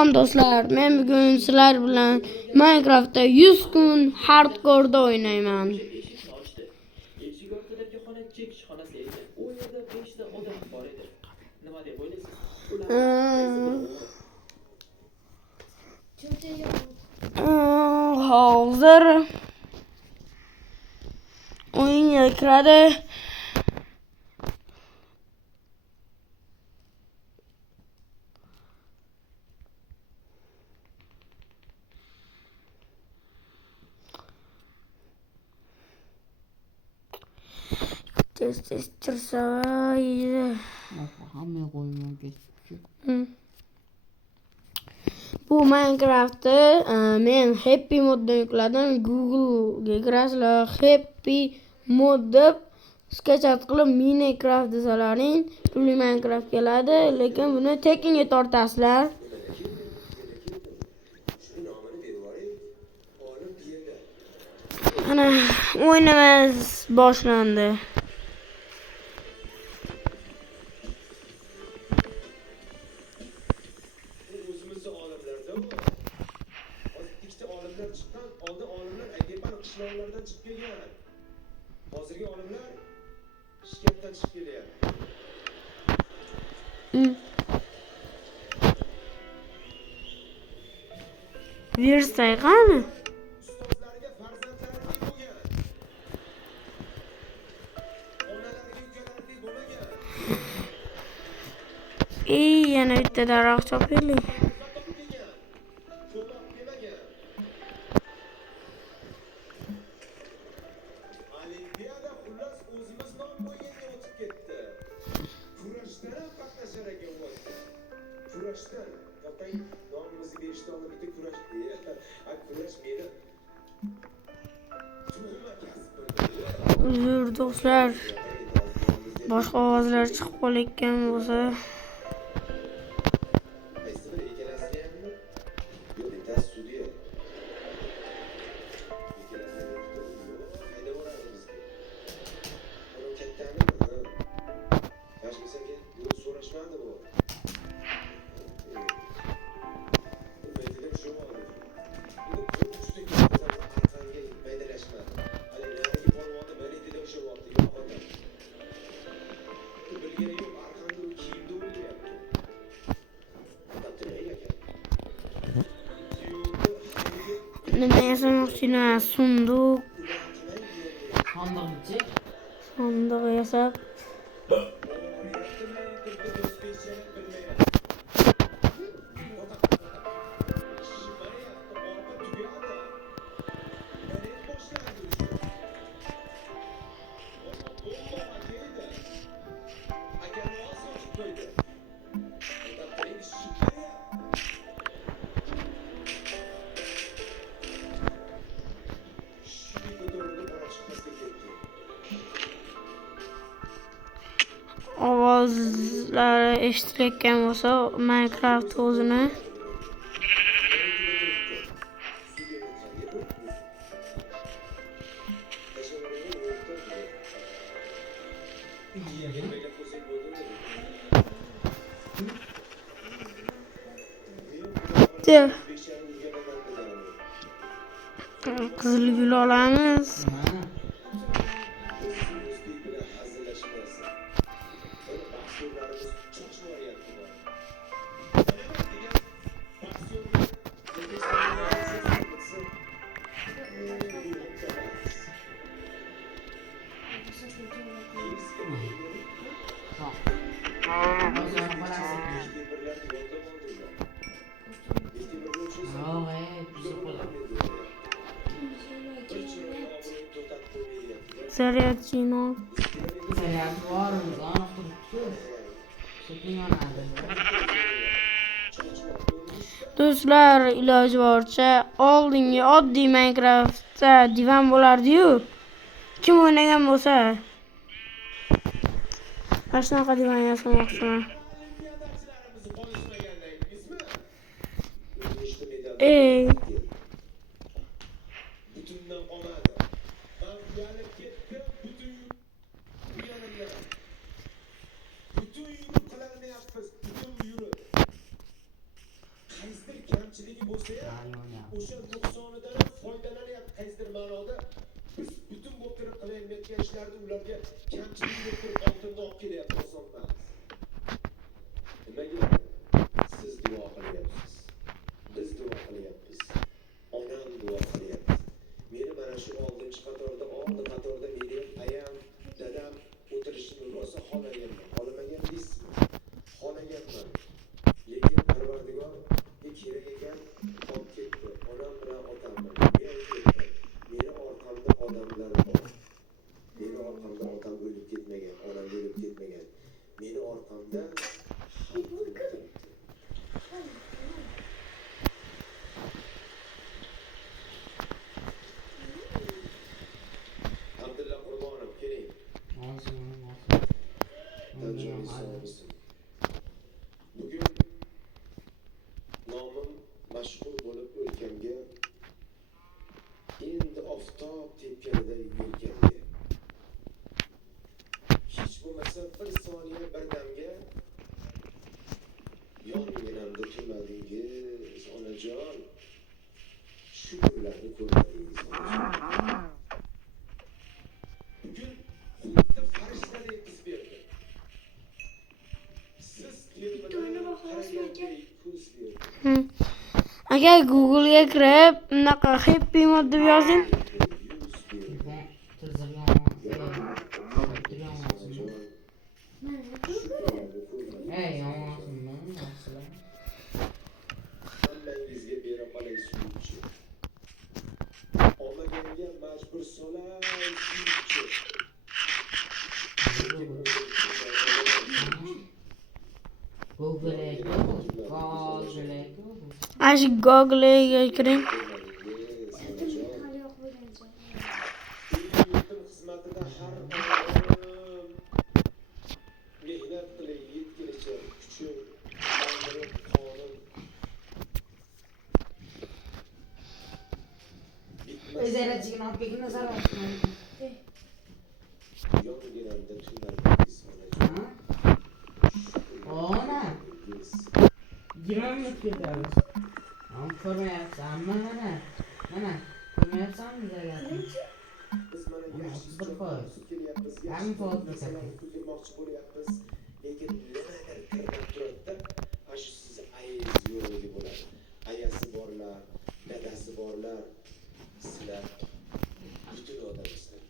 Do'stlar, men bugun sizlar bilan Minecraftda 100 kun hardcore'da o'ynayman. Eshik ortidagi xona chekish xonasi ekan. U yerda 5 ta odam bor edi. Nima deb o'ylaysiz? Hozir o'yinga kiradi. Tez kirsa iydi. Hamma qo'yman ketibdi. Bu Minecraft'ni men Happy moddan yukladim. Google'ga kirasizlar, Happy mod deb sketchat qilib Minecraft desalaring, turli Minecraft keladi, lekin buni tekinga tortasizlar. Ana o'yinimiz boshlandi. Qishloqlardan chiqib kelgan. Hozirgi olimlar Shkentdan chiqib kelyapti. Virsay qani? Ustozlariga farzandlaridek bo'lgan. Onalariga ukalariday bo'lmagan. Yana bitta daraxt topaylik. Olimpiada xullas o'zimiz nom qo'yganga o'tib ketdi. Kurashdan ham qatnashar ekan o'zi. Kurashdan topay nomimizni berishdan oldin bitta kurash. Kurash meni tug'ma kasbim. Uzr do'stlar. Boshqa ovozlar chiqib qolayotgan bo'lsa, nima yasamoqchina? Sunduq yasab ovozlari eshitilayotgan bo'lsa, Minecraft o'zini qizil gul olamiz. Zaryadchino. Do'stlar, iloji boricha oldingi oddiy Minecraftda divan bo'lardi-yu. Kim o'ynagan bo'lsa, mana shunaqa divan yasamoqchiman. Qaysi bir kamchiligi bo'lsa ham o'sha nuqsonidan ham foydalanyapti qaysidir ma'noda. Biz butun bo'lib turib qilayotgan ishlarni ularga kamchilik deb turib oldinga olib kelyapti oson emas. Nimaga? Siz duo qilyapsiz. Biz duo qilyapmiz. Onam duo qilyapti. Meni mana shu oldi qatorda meni ayam, dadam o'tirishini rosa xohlaganman. Xohlamagan deysizmi? Xohlaganman. Lekin Parvardigor kerak ekan olib ketdi. Onam bilan otamni. Meni orqamda odamlar bor. Meni orqamda otam o'lib ketmagan, onam o'lib ketmagan. Meni orqamda Abdulla Qurbonov keling. Bugun nomim mashhur bo'lib o'lkamga endi oftob tepkanida yelkamga. Hech bo'lmasa bir soniya bir damga yonginamda turmadingiz onajon. Shu kunlarni ko'rmadingiz onajon. Bugun xuddi farishtadek qiz berdi. Siz ko'z berdi. Agar Google'ga kirib, bunaqa happy mod deb yozing. Hammangizga bera qolay suyuvchi. Olmaganga majbur solay suyuvchi. Ash Google'ga kiring. Xizmatida har mehnat qilib yetkilicha kuchim, ta'mirim, qonim. O'zarachiga olib kelgan zarar. Yonginamda tunlardingiz onajon. Ona. Giramni ketamiz. Ko'rmayapsanmi mana? Mana, ko'rmayapsanmi zaryadni? Biz mana Bir foiz. Yarim foiz ko'tarmoqchi bo'lyapmiz. Lekin nimadir kirib turadi-da, shu siz ayingiz yo'qligi bo'ladi. Ayasi borlar, dadasi borlar. Sizlar butun odamsizlar.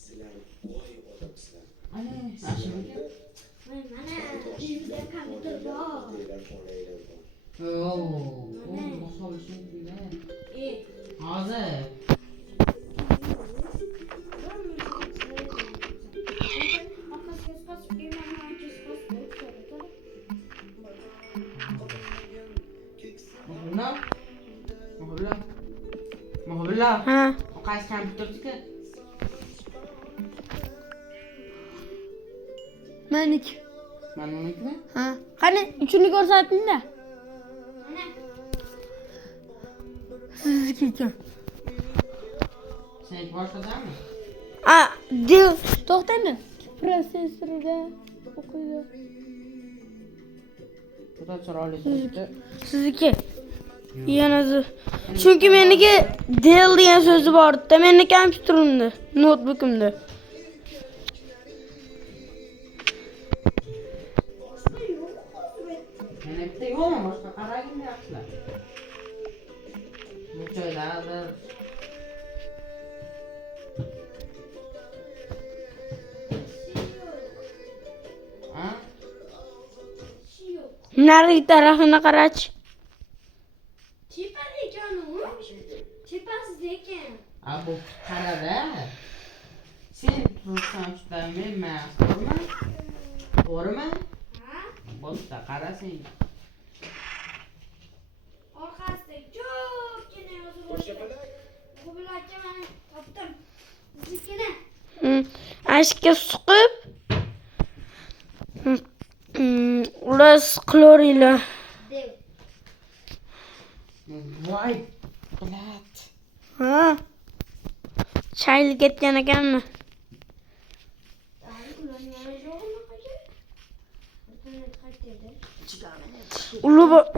Sizlar boy odamsizlar. Ana, mashinaga. Mana, uyimizda kompyuter bor. Hozir. Muhibullah. Ha. Qaysi kompyuterniki? Meniki. Menikimi? Ha. Qani, uchini ko'rsating-da. Mana, Sizniki ekan. Seniki boshqadanmi? To'xtang. Prosessorda o'qiydi. Juda chiroyli turibdi. Sizniki. Yana chunki meniki Dell degan so'zi bor-da, meni kompyuterimda, notebookimda. Yana bitta yo'qmi? Boshqa qaragin deyaptilar. Bu joylardir. Ha? Narigi tarafini qarach. Chepas ekan u. Chepasiz ekan. Bu qarada. Sen tursan shundan men ma'qulmi? To'g'rimi? Ha? Boshqa qarasang. Orqasida ko'pgina yozib Qo'shapalak. Bu bilan mana topdim. Biznikini. Ashga suqib ular siqloringlar. Dev. Voy, blat. Ha. Chayli ketgan ekanmi? Ay, ularning mana yo'qmi qo'ydi? Internet qayerda?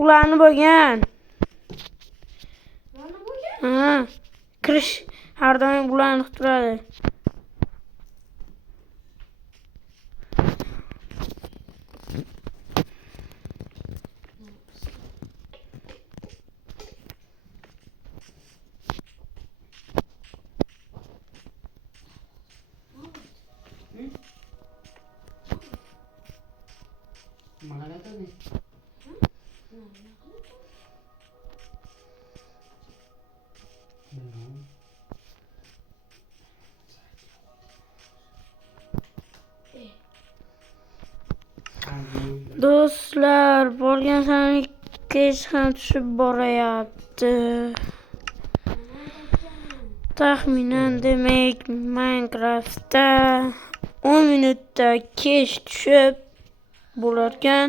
Ularni bo'lgan. Ha. Kirish har doim bulanib turadi. Nima qilading? Bilmadim. Do'stlar, borgan sari kech ham tushib boryapti. Taxminan demak Minecraftda 10 minutda kech tushib bo'larkan.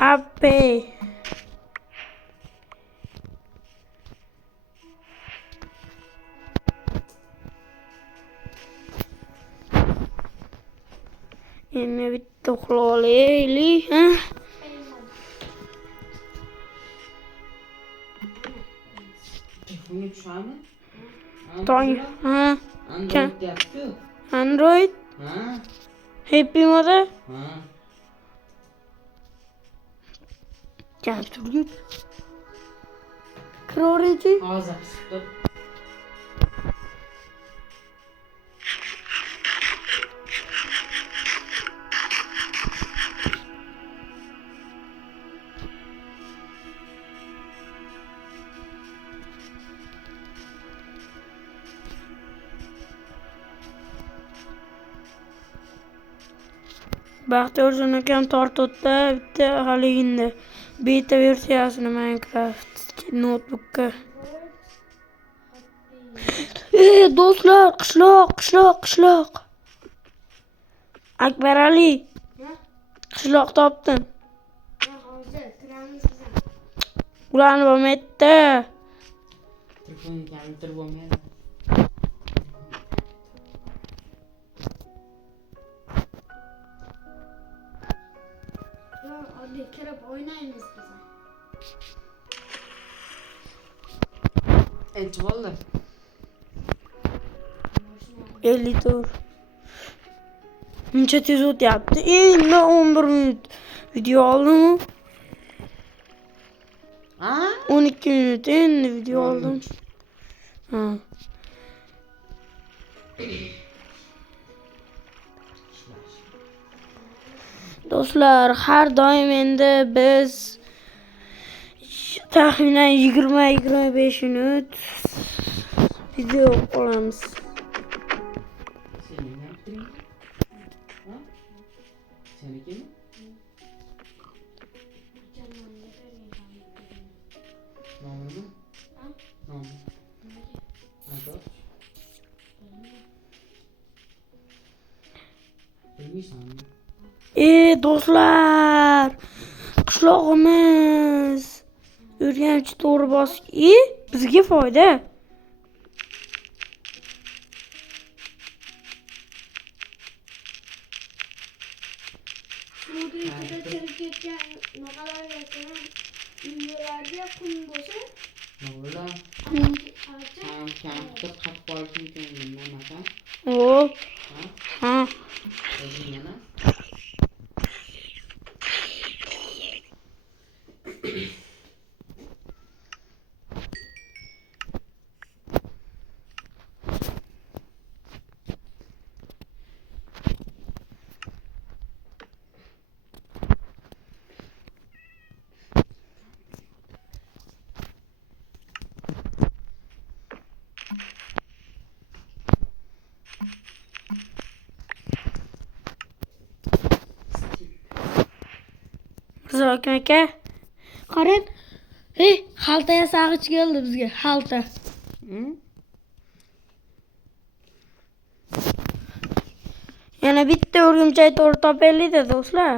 Happy. Endi bitta uxlab olaylik, ha? Telefonga tushami? Tong, ha? Android deyapti-ku. Android, Ha? Happy Mode. Ha. Gel Turgut. Kiraveraychi. Hozir qisib tur. Baxtiyorjon akam tortotda bitta haligini beta versiyasini Minecraft notebookka. Do'stlar, qishloq. Akbar Ali. Qishloq topdim. Hozir kiramiz bizlar. Ularni bo'lmaydi. Telefonga kompyuter bo'lmaydi. Oddiy kirib o'ynaymiz bizlar. Elchi bo'ldi. 54. Buncha tez o'tyapti. Endi 11 minut video oldim. Ha? 12 minut endi video oldim. Ha. Do'stlar, har doim endi biz taxminan 20-25 minut video olamiz. Sening kompyutering? Ha? Senikimi? Nomimi? Nomi. Adoch. Bilmaysanmi? Do'stlar, qishlog'imiz Urganch to'g'ri bosik. Bizga foyda. Suvda ichida chirib ketgan naqalarga ko'ra uylarga qum bo'lsa, Nima bo'ldi? Kompyuter qatib qolishi mumkin bilmasan. Hop. Ha? Ha. O'zing yana. Zokin aka. Qarang. Xalta yasag'ich keldi bizga. Xalta. Yana bitta o'rgimchak to'g'ri topaylik-da do'stlar.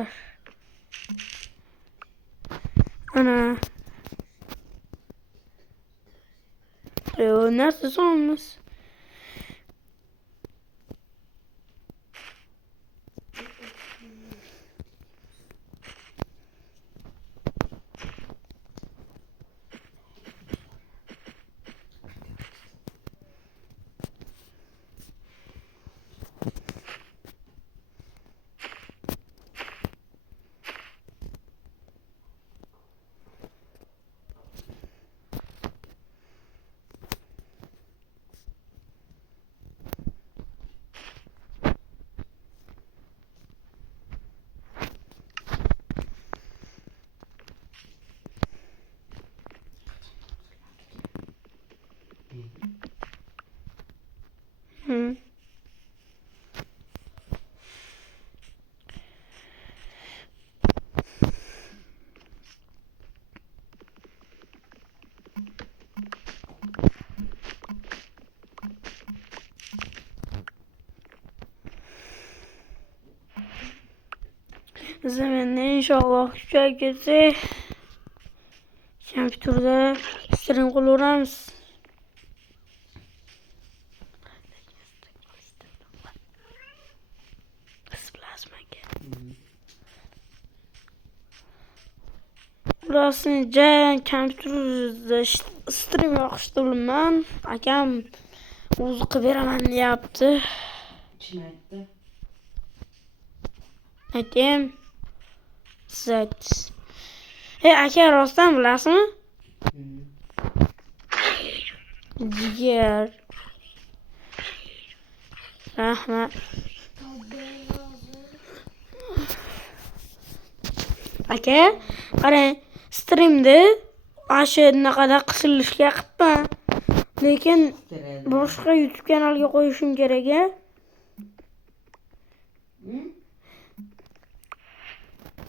Ana. Narsa sonmiz. Zamanla inshaalloh kuchayib ketsa, kompyuterda stream qilaveramiz. Burasini kompyuterda stream yoqishni bilaman. Akam o'zi qilib beraman deyapti. Kim aytdi? Aytayım. Siz aytdingiz. Aka rostdan bilasizmi? Jigar. Rahmat. Aka, qarang, streamda asha naqada qisilishga qilibman. Lekin boshqa YouTube kanalga qo'yishim kerak-a?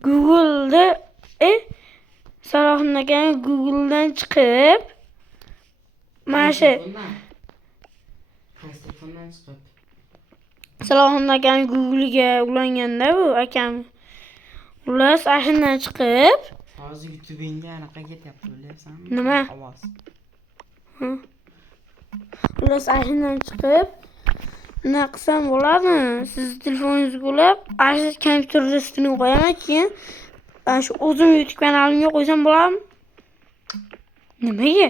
Google'da Salohin aka Google'dan chiqib mana shu Qaysi telefondan chiqib? Salohin aka Google'ga ulanganda bu akam. Xullas, ashundan chiqib Hozir YouTube'ingda anaqa ketyapti, bilyapsanmi? Nima? Ovoz. Xullas, ashundan chiqib nima qilsam bo'ladi? Siz telefoningizga ulab, ashu kompyuterda stream qo'yaman, keyin shu o'zim YouTube kanalimga qo'ysam bo'ladimi? Nimaga?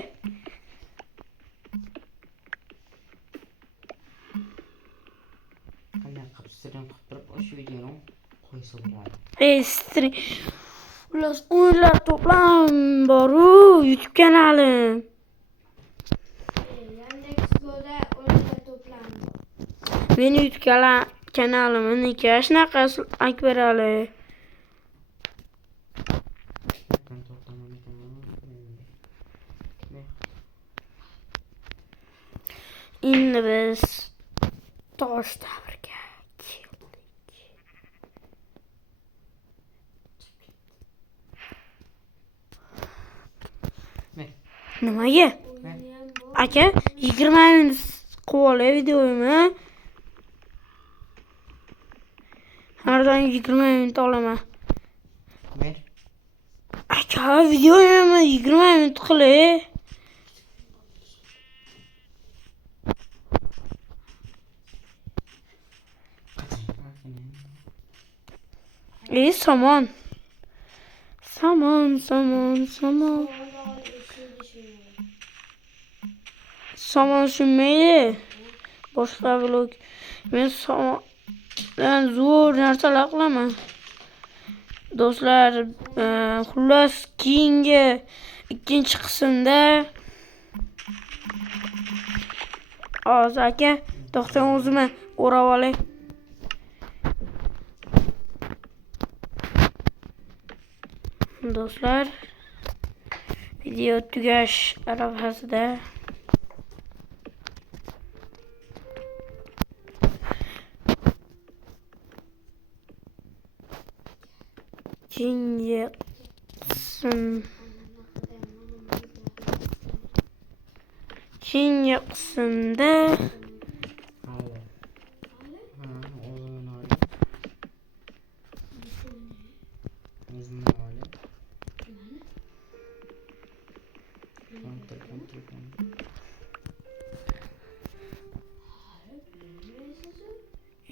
Qanday qilib stream qilib turib, o'sha videoni qo'ysa bo'ladi. Stream. Xullas, o'yinlar to'plam bor-u, YouTube kanalim. Yandex.Go'da o'yinlar to'plandi. Meni YouTube kanalimniki shunaqa Akbar Ali. Endi biz tosh davrga keldik. Nimaga? Aka, 20 minut qilib videoyimni. Har doim 20 minut olaman. Ver. Aka, videoyimni 20 minut qilib. Somon. Somon shunmaydi. Boshqa vlog. Men somondan zo'r narsalar qilaman. Do'stlar, xullas keyingi ikkinchi qismda hozir aka, to'xtang o'zimni o'rab olay. Do'stlar, video tugash arafasida keyingi qismda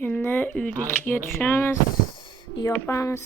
endi uydagiga tushamiz, yopamiz.